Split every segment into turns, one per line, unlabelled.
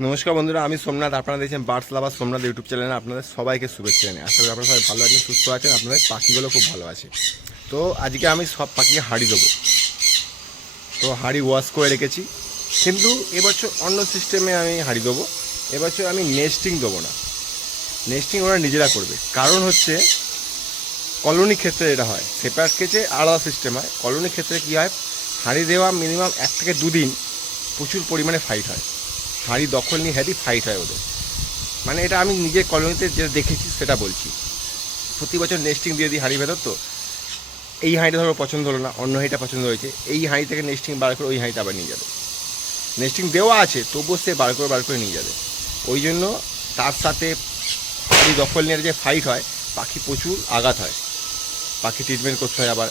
নমস্কার বন্ধুরা, আমি সোমনাথ। আপনারা দেখছেন বার্ডস লাভার সোমনাথ ইউটিউব চ্যানেলে আপনাদের সবাইকে শুভেচ্ছা আশা করি আপনারা সবাই ভালো আছেন, সুস্থ আছেন, আপনাদের পাখিগুলো খুব ভালো আছে। তো আজকে আমি সব পাখিকে হাঁড়ি দেবো। তো হাঁড়ি ওয়াশ করে রেখেছি। কিন্তু এবছর অন্য সিস্টেমে আমি হাঁড়ি দেবো। এবছর আমি নেস্টিং দেবো না। নেস্টিং ওরা নিজেরা করবে। কারণ হচ্ছে, কলোনি ক্ষেত্রে এটা হয় সেপারেট কেচে আলাদা সিস্টেম হয়। কলোনি ক্ষেত্রে কী হয়, হাঁড়ি দেওয়া মিনিমাম এক থেকে দুদিন প্রচুর পরিমাণে ফাইট হয়। হাঁড়ি দখল নিয়ে হেভি ফাইট হয় ওদের। মানে এটা আমি নিজের কলোনিতে যেটা দেখেছি সেটা বলছি। প্রতি বছর নেস্টিং দিয়ে দিই হাঁড়ি ভেতর তো। এই হাঁড়িটা ধরো পছন্দ হলো না, অন্য হাঁড়িটা পছন্দ হয়েছে, এই হাঁড়ি থেকে নেস্টিং বার করে ওই হাঁড়িটা আবার নিয়ে যাবে। নেস্টিং দেওয়া আছে, তবুও সে বার করে বার করে নিয়ে যাবে। ওই জন্য তার সাথে হাঁড়ি দখল নিয়ে যে ফাইট হয়, পাখি প্রচুর আঘাত হয়। পাখি ট্রিটমেন্ট করতে হয় আবার।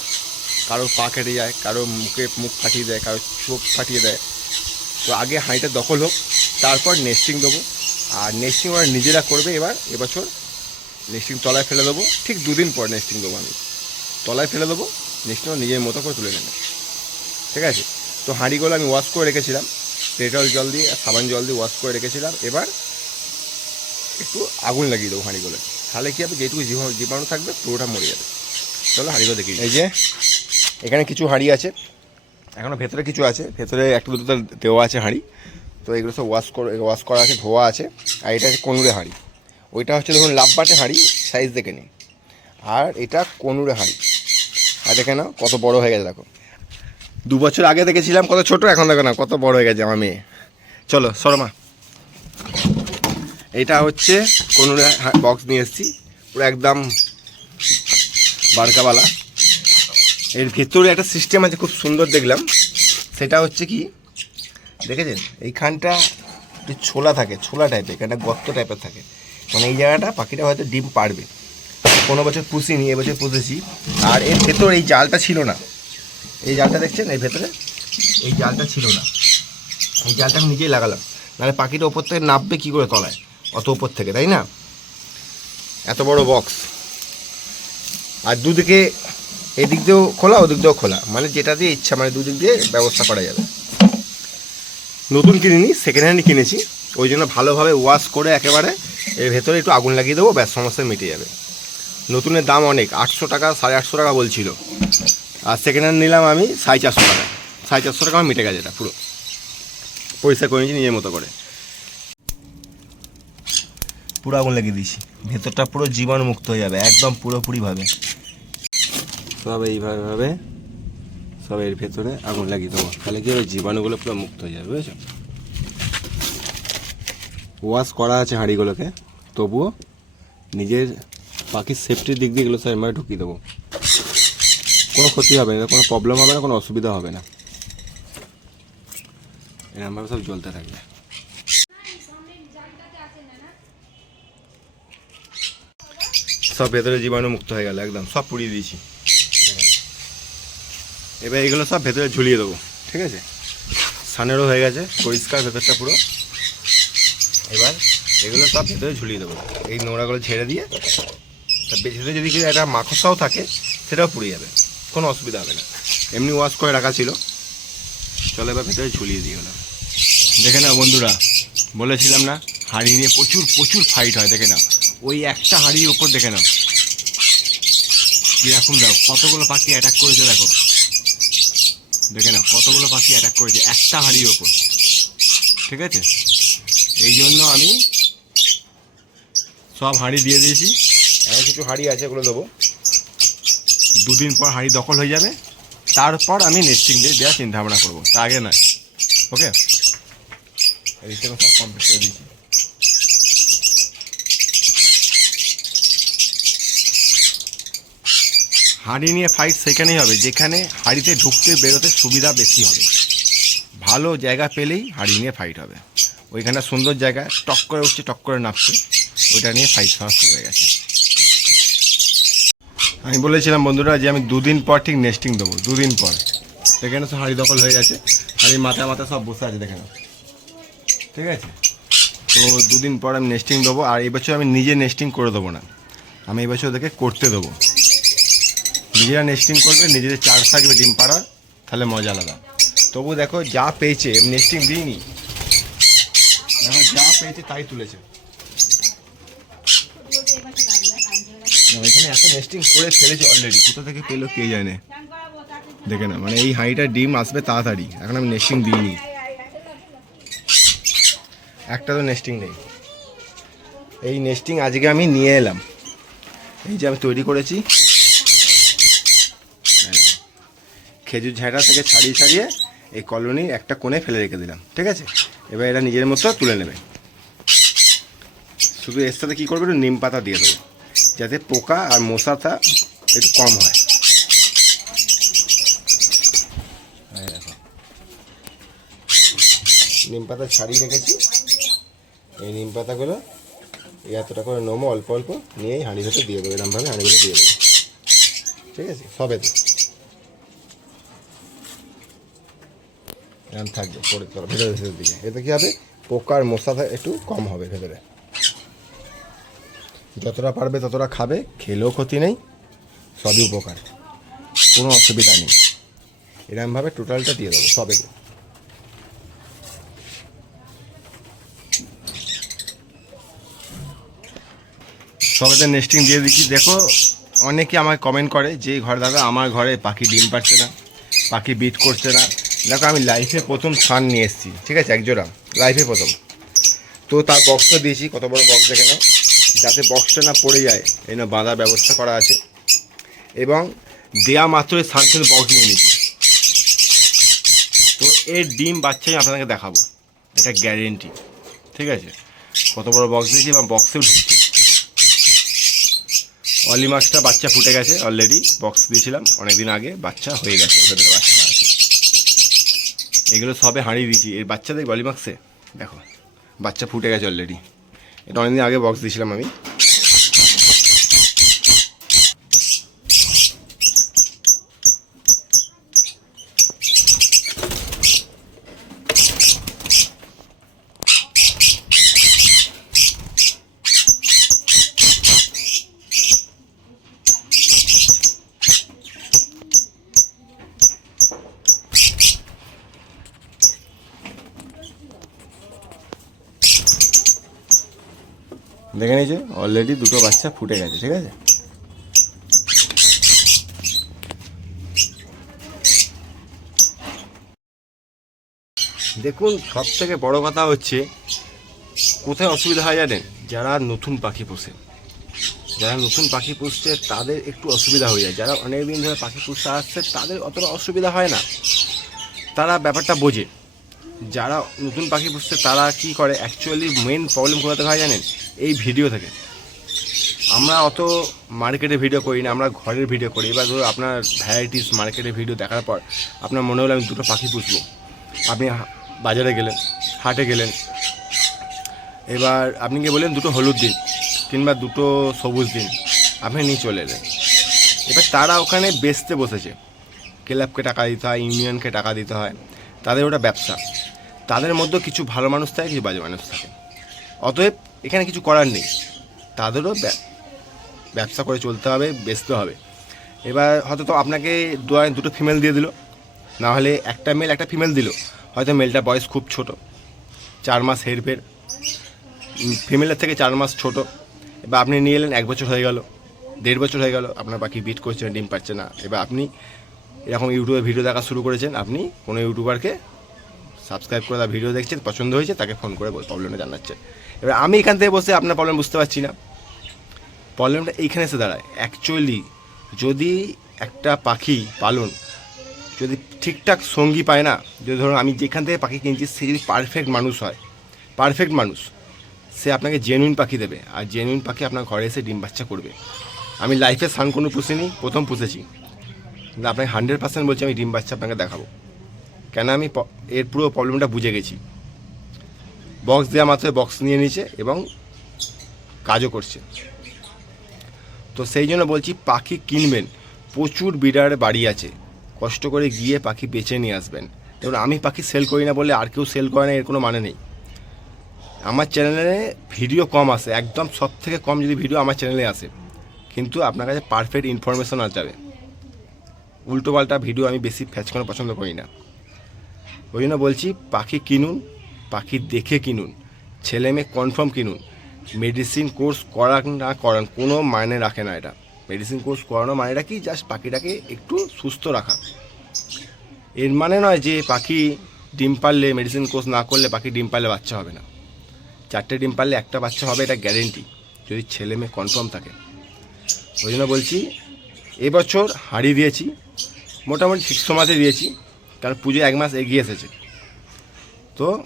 কারও পা কেটে যায় কারও মুখে মুখ ফাটিয়ে দেয় কারও চোখ ফাটিয়ে দেয়। তো আগে হাঁড়িটা দখল হোক তারপর নেস্টিং দেবো। আর নেস্টিং ওরা নিজেরা করবে এবার, এবছর নেস্টিং তলায় ফেলে দেবো। ঠিক দুদিন পর নেস্টিং দেবো আমি। তলায় ফেলে দেবো নেস্টিং ওরা নিজের মতো করে তুলে নেবে। ঠিক আছে? তো হাঁড়িগুলো আমি ওয়াশ করে রেখেছিলাম। পেট্রোল জল দিয়ে, সাবান জল দিয়ে ওয়াশ করে রেখেছিলাম। এবার একটু আগুন লাগিয়ে দেবো হাঁড়িগুলো। তাহলে কী হবে? যেটুকু জীবাণু থাকবে, পুরোটা মরে যাবে। চলো হাঁড়িগুলো দেখি এই যে, এখানে কিছু হাঁড়ি আছে। এখনও ভেতরে কিছু আছে। ভেতরে একটা দুটো দেওয়া আছে হাঁড়ি। তো এগুলো সব ওয়াশ করে ওয়াশ করা আছে, ধোয়া আছে, আর এটা হচ্ছে কনুরে হাঁড়ি। ওইটা হচ্ছে ধরুন লাভবাটে হাঁড়ি সাইজ দেখে নিই আর এটা কনুরে হাঁড়ি। আর দেখে না কত বড় হয়ে গেছে, দেখো। দু বছর আগে দেখেছিলাম কত ছোট, এখন দেখো না কত বড় হয়ে গেছে আমার মেয়ে। চলো শর্মা এটা হচ্ছে কনুরে বক্স নিয়ে এসেছি। পুরো একদম বারকাওয়ালা এর ভেতরে একটা সিস্টেম আছে, খুব সুন্দর দেখলাম। সেটা হচ্ছে কি দেখেছেন? এইখানটা একটু ছোলা থাকে, ছোলা টাইপের এখানটা গর্ত টাইপের থাকে। মানে এই জায়গাটা পাখিটা হয়তো ডিম পারবে কোনো বছর পুষিনি এবছর পুষেছি। আর এর ভেতর এই জালটা ছিল না। এই জালটা দেখছেন? এর ভেতরে এই জালটা ছিল না। এই জালটা আমি নিজেই লাগালাম। নাহলে পাখিটা ওপর থেকে নামবে কী করে তলায়? অত ওপর থেকে, তাই না? এত বড় বক্স আর দুদিকে এদিক দিয়েও খোলা, ওদিক দিয়েও খোলা। মানে যেটা দিয়ে ইচ্ছা মানে দুদিক দিয়ে ব্যবস্থা করা যাবে। নতুন কিনিনি সেকেন্ড হ্যান্ড কিনেছি। ওই জন্য ভালোভাবে ওয়াশ করে একেবারে এর ভেতরে একটু আগুন লাগিয়ে দেবো, ব্যাস সমস্যা মিটে যাবে। নতুনের দাম অনেক, আটশো টাকা, সাড়ে আটশো টাকা বলছিল। আর সেকেন্ড হ্যান্ড নিলাম আমি সাড়ে চারশো টাকা সাড়ে চারশো টাকা আমার মিটে গেছে এটা, পুরো। পরিষ্কার করে নিয়েছি নিজের মতো করে। পুরো আগুন লাগিয়ে দিয়েছি। ভেতরটা পুরো জীবাণুমুক্ত হয়ে যাবে, একদম পুরোপুরিভাবে। সব এইভাবে ভাবে সব এর ভেতরে আগুন লাগিয়ে দেবো। তাহলে কি ওই জীবাণুগুলো পুরো মুক্ত হয়ে যাবে, বুঝেছ? ওয়াশ করা আছে হাঁড়িগুলোকে। তবুও নিজের পাখির সেফটির দিক দিয়ে এগুলো সব এমআই ঢুকিয়ে দেবো। কোনো ক্ষতি হবে না, কোনো প্রবলেম হবে না, কোনো অসুবিধা হবে না। এরকমভাবে সব জ্বলতে থাকবে। সব ভেতরে জীবাণু মুক্ত হয়ে গেল, একদম। সব পুড়িয়ে দিয়েছি। এবার এগুলো সব ভেতরে ঝুলিয়ে দেবো, ঠিক আছে? সানেরও হয়ে গেছে, পরিষ্কার ভেতরটা পুরো। এবার এগুলো সব ভেতরে ঝুলিয়ে দেবো। এই নোংরাগুলো ছেড়ে দিয়ে তার ভেতরে যদি কিছু একটা মাকড়সাও থাকে, সেটাও পুড়ে যাবে। কোনো অসুবিধা হবে না। এমনি ওয়াশ করে রাখা ছিল। চলো এবার ভেতরে ঝুলিয়ে দিয়ে গেলাম দেখে নাও বন্ধুরা, বলেছিলাম না, হাঁড়ি নিয়ে প্রচুর প্রচুর ফাইট হয়, দেখে নাও। ওই একটা হাঁড়ির উপর, দেখে নাও। কীরকম দাও, কতগুলো পাখি অ্যাটাক করেছে, দেখো। দেখে নাও কতগুলো পাখি অ্যাটাক করেছে একটা হাঁড়ির ওপর। ঠিক আছে? এই জন্য আমি সব হাঁড়ি দিয়ে দিয়েছি। এখন কিছু হাঁড়ি আছে ওগুলো দেবো। দুদিন পর হাঁড়ি দখল হয়ে যাবে। তারপর আমি নেস্টিং দিয়ে দেওয়ার চিন্তা ভাবনা করব। তা আগে নয়। ওকে সব কমপ্লিট করে দিয়েছি। হাঁড়ি নিয়ে ফাইট সেখানেই হবে, যেখানে হাঁড়িতে ঢুকতে বেরোতে সুবিধা বেশি হবে। ভালো জায়গা পেলেই হাঁড়ি নিয়ে ফাইট হবে। ওইখানে সুন্দর জায়গা, টক করে উঠছে, টক করে নামছে, ওইটা নিয়ে ফাইট হওয়া শুরু হয়ে গেছে। আমি বলেছিলাম বন্ধুরা যে আমি দুদিন পর ঠিক নেস্টিং দেবো, দুদিন পর। সেখানে সব হাঁড়ি দখল হয়ে গেছে হাঁড়ি মাথা মাথা সব বসে আছে, দেখে ঠিক আছে? তো দুদিন পর আমি নেস্টিং দেবো, আর এবছর আমি নিজে নেস্টিং করে দেবো না। আমি এবছর ওদেরকে করতে দেবো। নিজেরা নেস্টিং করবে, নিজেদের চার্জ থাকবে ডিম পাড়া, তাহলে মজা আলাদা। তবু দেখো, যা পেয়েছে নেস্টিং দিইনি। এখন যা পেয়েছে, তাই তুলেছে। এখানে এত নেস্টিং করে ফেলেছে অলরেডি কোথা থেকে পেল কে জানে? দেখে না মানে এই হাঁড়িটা ডিম আসবে তাড়াতাড়ি, এখন আমি নেস্টিং দিইনি। একটা তো নেস্টিং নেই। এই নেস্টিং আজকে আমি নিয়ে এলাম। এই যে আমি তৈরি করেছি হ্যাঁ। খেজুর ঝাঁটা থেকে ছাড়িয়ে ছাড়িয়ে এই কলোনি একটা কোণে ফেলে রেখে দিলাম, ঠিক আছে? এবার এটা নিজের মতো তুলে নেবে। শুধু এর সাথে কী করবে? একটু নিম পাতা দিয়ে দেবো, যাতে পোকা আর মশাটা একটু কম হয়। নিম পাতা ছাড়িয়ে রেখেছি। এই নিম পাতাগুলো এতটা করে নমো অল্প অল্প নিয়েই হাঁড়ি ভেতর দিয়ে দেবো, এরমভাবে হাঁড়িগুলো দিয়ে দেবো। ঠিক আছে? সবেতে। এরকম থাকবে পরে তোর ভেতরে ভেতরের দিকে। এতে কী হবে? পোকার মশাটা একটু কম হবে ভেতরে। যতটা পারবে ততটা খাবে, খেলেও ক্ষতি নেই, সবই উপকার। কোনো অসুবিধা নেই। এরকমভাবে টোটালটা দিয়ে দেবো সবেতে সবেতে নেস্টিং দিয়ে দিচ্ছি। দেখো, অনেকে আমায় কমেন্ট করে যে, ঘর দাদা, আমার ঘরে পাখি ডিম পাচ্ছে না, পাখি বিট করছে না। দেখো, আমি লাইফে প্রথম সান নিয়ে এসেছি, ঠিক আছে, একজোড়া লাইফে প্রথম। তো তার বক্সটা দিয়েছি, কত বড় বক্স দেখে নাও। যাতে বক্সটা না পড়ে যায়, এই না বাঁধার ব্যবস্থা করা আছে। এবং দেয়া মাত্রই সান কিন্তু বক্স নিয়ে নিচ্ছি তো এর ডিম বাচ্চাই আপনাদেরকে দেখাবো, এটা গ্যারেন্টি ঠিক আছে? কত বড় বক্স দিয়েছি এবং বক্সেও ঢুকছে। অলি মাছটা বাচ্চা ফুটে গেছে অলরেডি বক্স দিয়েছিলাম, অনেকদিন আগে বাচ্চা হয়ে গেছে, ওদের বাচ্চা। এগুলো সবে হাঁড়িয়ে দিয়েছি। এর বাচ্চাদের বলি মাক্সে দেখো, বাচ্চা ফুটে গেছে অলরেডি এটা অনেকদিন আগে বক্স দিয়েছিলাম আমি। দেখে নিয়েছে? অলরেডি দুটো বাচ্চা ফুটে গেছে, ঠিক আছে? দেখুন সব থেকে বড় কথা হচ্ছে, কোথায় অসুবিধা হয় জানেন? যারা নতুন পাখি পোষে। যারা নতুন পাখি পুষছে, তাদের একটু অসুবিধা হয়ে যায়। যারা অনেক দিন ধরে পাখি পুষতে আসছে, তাদের অতটা অসুবিধা হয় না। তারা ব্যাপারটা বোঝে। যারা নতুন পাখি পুষছে, তারা কি করে? অ্যাকচুয়ালি মেন প্রবলেম কোথাতে হয় জানেন? এই ভিডিও থেকে। আমরা অত মার্কেটে ভিডিও করি না, আমরা ঘরের ভিডিও করি। এবার ধরো আপনার ভ্যারাইটিস মার্কেটে ভিডিও দেখার পর আপনার মনে হলো আমি দুটো পাখি পুষবো। আপনি বাজারে গেলেন, হাটে গেলেন, এবার আপনি কি বললেন দুটো হলুদ দিন কিংবা দুটো সবুজ দিন, আপনি নিয়ে চলে এলেন। এবার তারা ওখানে বেচতে বসেছে। ক্লাবকে টাকা দিতে হয়, ইউনিয়নকে টাকা দিতে হয়, তাদের ওটা ব্যবসা। তাদের মধ্যে কিছু ভালো মানুষ থাকে, কিছু বাজে মানুষ থাকে। অতএব এখানে কিছু করার নেই। তাদেরও ব্যা- ব্যবসা করে চলতে হবে বেচতে হবে। এবার হয়তো তো আপনাকে দুটো ফিমেল দিয়ে দিল। না হলে একটা মেল একটা ফিমেল দিল। হয়তো মেলটা বয়স খুব ছোট। চার মাস হেরফের ফিমেলের থেকে চার মাস ছোট। এবার আপনি নিয়ে এলেন এক বছর হয়ে গেল। দেড় বছর হয়ে গেল আপনার পাখি বিট করছে না, ডিম পাচ্ছে না। এবার আপনি এরকম ইউটিউবে ভিডিও দেখা শুরু করেছেন আপনি কোনো ইউটিউবারকে সাবস্ক্রাইব করে তার ভিডিও দেখছেন, পছন্দ হয়েছে, তাকে ফোন করে প্রবলেমটা জানাচ্ছেন এবার আমি এখান থেকে বসে আপনার প্রবলেম বুঝতে পারছি না। প্রবলেমটা এইখানে এসে দাঁড়ায়। অ্যাকচুয়ালি যদি একটা পাখি পালন যদি ঠিকঠাক সঙ্গী পায় না, যদি ধরুন আমি যেখান থেকে পাখি কিনছি, সে যদি পারফেক্ট মানুষ হয় পারফেক্ট মানুষ, সে আপনাকে জেনুইন পাখি দেবে। আর জেনুইন পাখি আপনার ঘরে এসে ডিম বাচ্চা করবে। আমি লাইফে সান কোনো পুষিনি, প্রথম পুষেছি। আপনাকে হান্ড্রেড পার্সেন্ট বলছি, আমি ডিম বাচ্চা আপনাকে দেখাবো। কেন আমি এর পুরো প্রবলেমটা বুঝে গেছি। বক্স দেওয়া মাত্র বক্স নিয়ে নিচ্ছে এবং কাজও করছে। তো সেই জন্য বলছি, পাখি কিনবেন। প্রচুর বিডার বাড়ি আছে। কষ্ট করে গিয়ে পাখি বেছে নিয়ে আসবেন। দেখুন, আমি পাখি সেল করি না বলে আর কেউ সেল করে না, এর কোনো মানে নেই। আমার চ্যানেলে ভিডিও কম আসে, একদম সব থেকে কম যদি ভিডিও আমার চ্যানেলে আসে। কিন্তু আপনার কাছে পারফেক্ট ইনফরমেশন যাবে উল্টোপাল্টা ভিডিও আমি বেশি ফ্যাচকানো পছন্দ করি না। ওই জন্য বলছি, পাখি কিনুন, পাখি দেখে কিনুন, ছেলে মেয়ে কনফার্ম কিনুন। মেডিসিন কোর্স করান না করান, কোনো মায়নে রাখে না এটা। মেডিসিন কোর্স করানো মানেটা কি? জাস্ট পাখিটাকে একটু সুস্থ রাখা। এর মানে নয় যে পাখি ডিম পারলে মেডিসিন কোর্স না করলে পাখি ডিম পারলে বাচ্চা হবে না। চারটে ডিম পারলে একটা বাচ্চা হবে, এটা গ্যারেন্টি যদি ছেলে মেয়ে কনফার্ম থাকে। ওই জন্য বলছি, এবছর হাঁড়ি দিয়েছি, মোটামুটি শিক্ষ মাসে দিয়েছি। কারণ পুজো এক মাস এগিয়ে এসেছে। তো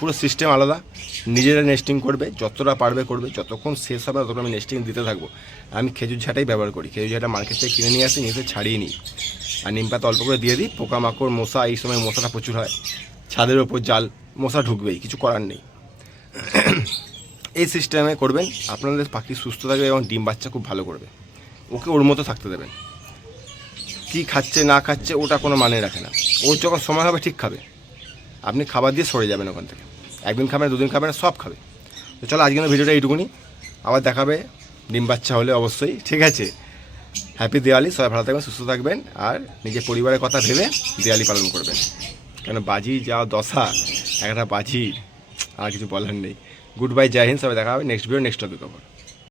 পুরো সিস্টেম আলাদা। নিজেরা নেস্টিং করবে, যতটা পারবে করবে, যতক্ষণ শেষ হবে ততক্ষণ আমি নেস্টিং দিতে থাকব। আমি খেজুর ঝাঁটাই ব্যবহার করি। খেজুর ঝাঁটা মার্কেট থেকে কিনে নিয়ে আসি এসে ছাড়িয়ে নিই। আর নিম পাতা অল্প করে দিয়ে দিই, পোকামাকড়, মশা, এই সময় মশাটা প্রচুর হয়। ছাদের ওপর জাল, মশা ঢুকবেই, কিছু করার নেই। এই সিস্টেমে করবেন, আপনাদের পাখি সুস্থ থাকবে এবং ডিম বাচ্চা খুব ভালো করবে। ওকে ওর মতো থাকতে দেবেন। কী খাচ্ছে, না খাচ্ছে, ওটা কোনো মানে রাখে না। ওর যখন সময় হবে, ঠিক খাবে। আপনি খাবার দিয়ে সরে যাবেন ওখান থেকে। একদিন খাবেন দুদিন খাবেন সব খাবে। তো চলো, আজকের ভিডিওটা এইটুকুনি। আবার দেখাবে ডিম বাচ্চা হলে অবশ্যই, ঠিক আছে? হ্যাপি দিওয়ালি সবাই ভালো থাকবেন, সুস্থ থাকবেন, আর নিজের পরিবারের কথা ভেবে দিওয়ালি পালন করবেন। কেন, বাজি যা দশা, একটা বাজি, আর কিছু বলার নেই। গুড বাই জয় হিন্দ, সবাই দেখা হবে নেক্সট ভিডিও নেক্সট টপিক ওপর